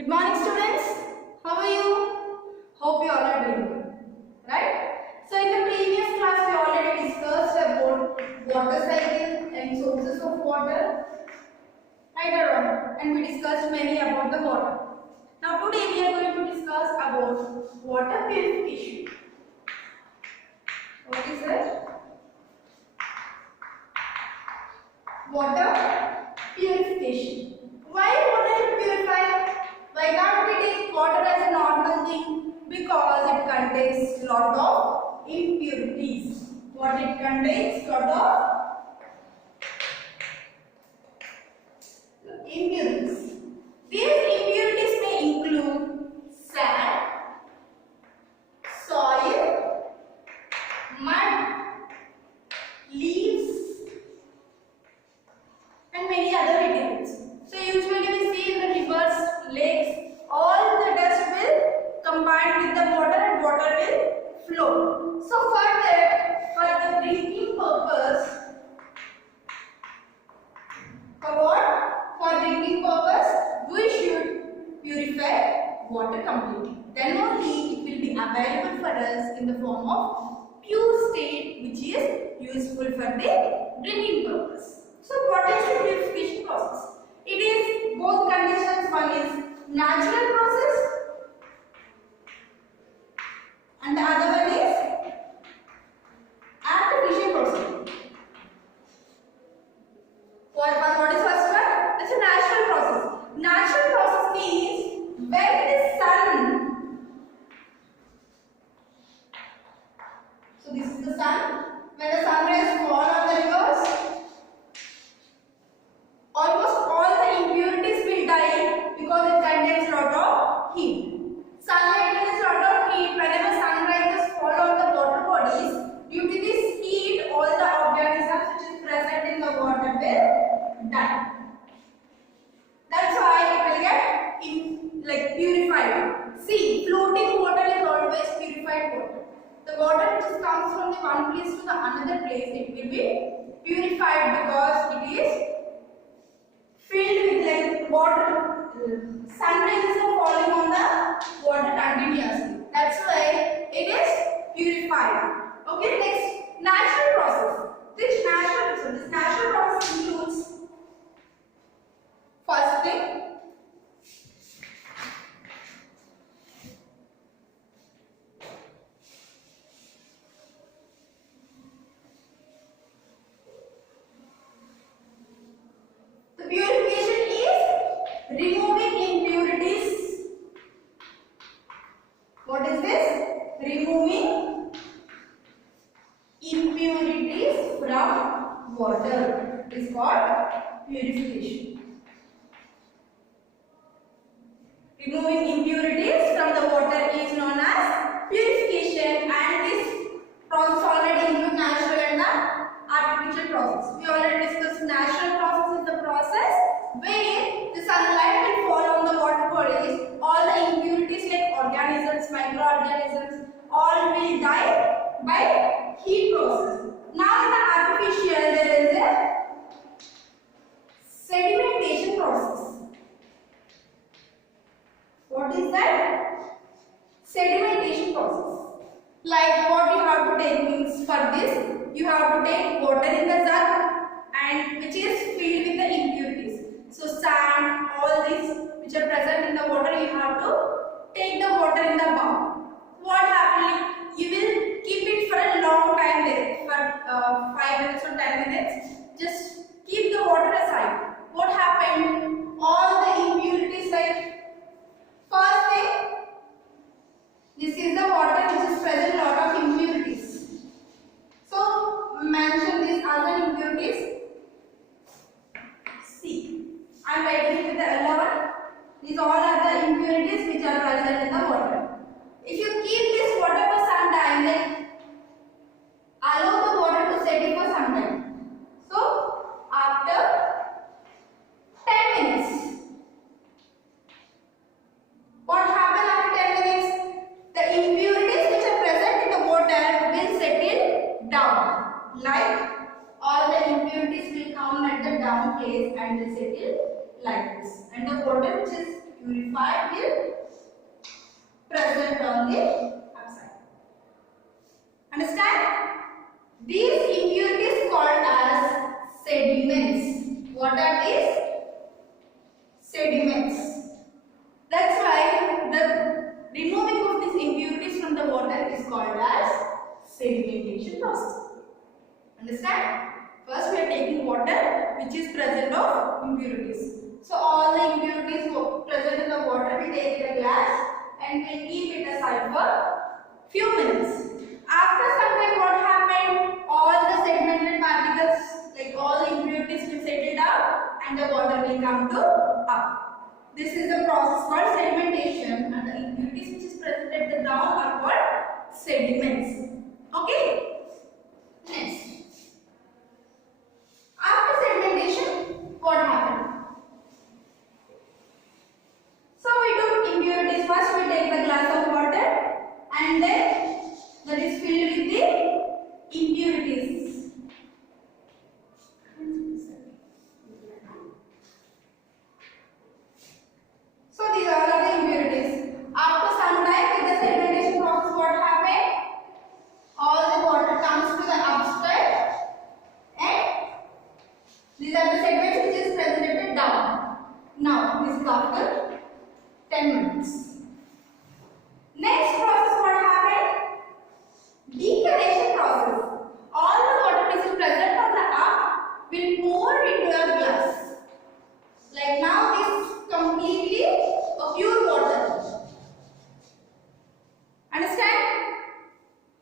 Good morning, students. How are you? Hope you all are doing good, right? So in the previous class we already discussed about water cycle and sources of water, right or wrong? And we discussed many about the water. Now today we are going to discuss about water purification. What is that? Water purification. Why water should purify? Why can't we take water as a normal thing? Because it contains lot of impurities. What it contains? Lot of impurities. These impurities may include sand, soil, mud, leaves, and many other materials. So usually we see in the rivers, lakes, all the dust will combine with the water and water will flow. So for the drinking purpose, for what? For drinking purpose, we should purify water completely. Then only it will be available for us in the form of pure state, which is useful for the drinking purpose. So what is the purification process? It is both conditions. One is natural process and the other one is artificial process. What is first one? It's a natural process. Natural process means when the sun, so this is the sun, when the sun rays fall on the rivers, almost all the impurities will die because it contains lot of heat. Sunlight contains lot of heat. Whenever sun rays fall on the water bodies, due to this heat, all the organisms which is present in the water will die. That's why it will get purified. See, floating water is always purified water. The water which comes from the one place to the another place, it will be purified because it is filled with water. Sun rays are falling on the water continuously. That's why it is purified. Okay, next, natural process. This natural process includes first thing, the purification is removing impurities. What is this? Removing impurities from water is called purification. Removing impurities from the water is known as purification, and this process already includes natural and the artificial process. We already discussed natural process is the process where the sunlight will fall on the water bodies. All the impurities like organisms, microorganisms, all will die by heat process. Now in the artificial there is a sedimentation process. What is that? Sedimentation process. Like what you have to take means for this, you have to take water in the jug and which is filled with the impurities. So sand, all these which are present in the water, you have to take the water in the bowl. What happens? You will keep it for a long time there, for 5 minutes or 10 minutes. Just keep the water aside. What happened? All the impurities, like first thing, this is the water which is present lot of impurities. So mention this as an impurities. See, I am writing with the yellow one. These all are the impurities which are present in the water. If you keep this water for some time, then allow the water to settle for some time. So after 10 minutes, what happens after 10 minutes? The impurities which are present in the water will settle down. Like all the impurities will come at the down place and will settle like this. And the water which is purified particle present on the upside. Understand? These impurities called as sediments. What are these? Sediments. That's why the removing of these impurities from the water is called as sedimentation process. Understand? First we are taking water which is present of impurities. So all the impurities present in the water we take in a glass and we keep it aside for few minutes. After some time what happened? All the sedimented particles, like all the impurities will settle down and the water will come to up. This is the process called sedimentation, and the impurities which is present at the ground are called sediments. Okay? Next. After sedimentation, what happened? So we took impurities. First we take the glass of water and then that is filled with the impurities. So these all are the impurities. After some time with the sedimentation process, what happened? All the water comes to the upside and these are the segments which is presented down. Now this is after 10 minutes. Next process what happened? Decanation process. All the water which is present on the up will pour into a glass. Like now this is completely a pure water. Understand?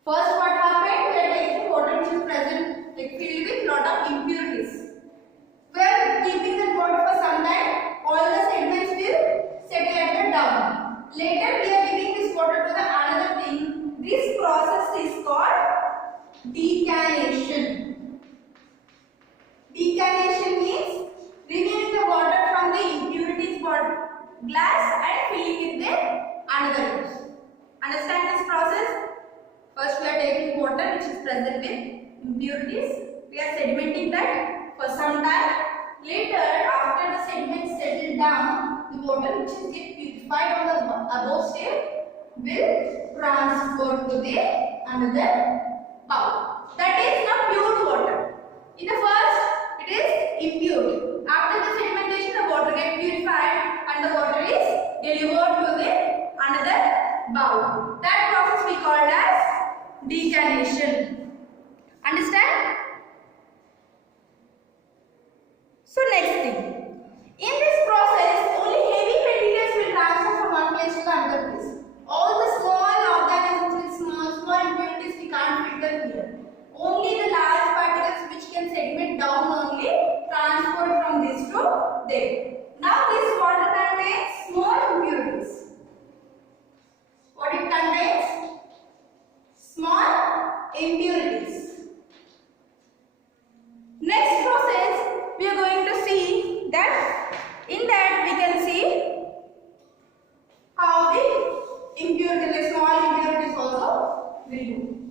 First what happened? We are taking water which is present, like filled with lot of impurities. We are keeping the water for some time. All the sediments will settle at the down. Later we are giving this water to the another thing. This process is called decanation. Decanation means removing the water from the impurities for glass and filling with the another use. Understand this process? First we are taking water which is present with impurities. We are sedimenting that for some time. Later, after the sediments settle down, the water which is get purified on the above step will transfer to the another bowl. That is now pure water. In the first, it is impure. After the sedimentation, the water gets purified and the water is delivered to the another bowl. That process we called as decanation. Understand? So next thing, in this process, only heavy materials will transfer from one place to the another place. All the small organisms with small impurities we can't filter here. Only the large particles which can sediment down only transfer from this to there. Now this water contains small impurities. What it contains? Small impurities. Next process, we are going to see that in that we can see how the impurities, like small impurities also will do.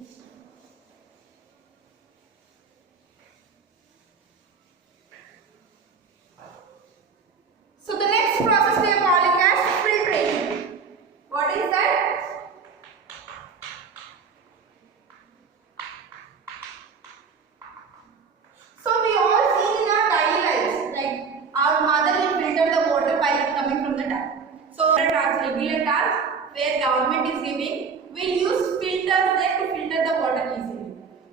So the next process we are calling as filtration. What is that? So we all see in our daily lives, like our mother will filter the water by coming from the tap. So regular taps where government is giving, will use filters there to filter the water easily.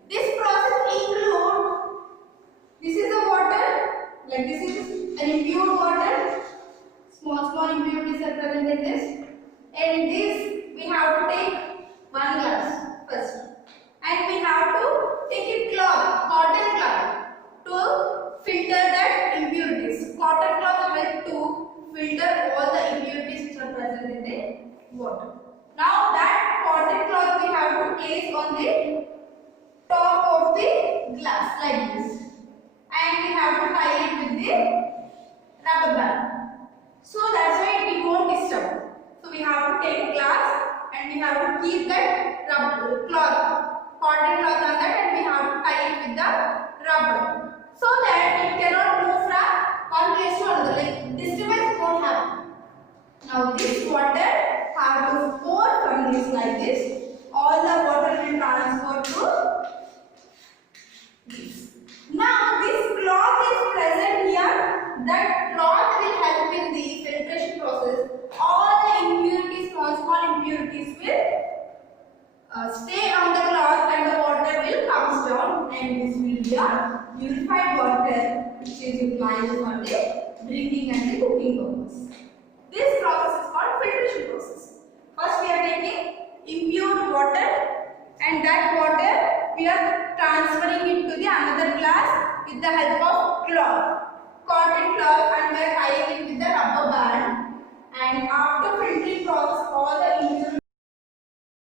This process includes, this is the water, like this is an impure water, small impurities are present in this, and this we have to take one glass first, and we have to take a cloth, cotton cloth, to filter that impurities. Cotton cloth help to filter all the impurities which are present in the water. Now that cotton cloth we have to place on the top of the glass like this, and we have to tie it with the rubber band. So that's why it won't disturb. So we have to take a glass and we have to keep that rubber cloth, cotton cloth on that, and we have to tie it with the rubber, so that it cannot move from one place to another. Like disturbance won't happen. Now this water have to pour from this like this. All the water will transfer to this. Now this cloth is present here. That cloth will help in the filtration process. All the impurities, small impurities will stay on the cloth and the water will come down, and this will be a purified water which is utilized for the drinking and the cooking purpose. This process is called filtration process. First we are taking impure water, and that water we are transferring it to the another glass with the help of cloth, cotton cloth, and we are tying it with the rubber band. And after filtering process, all the impurities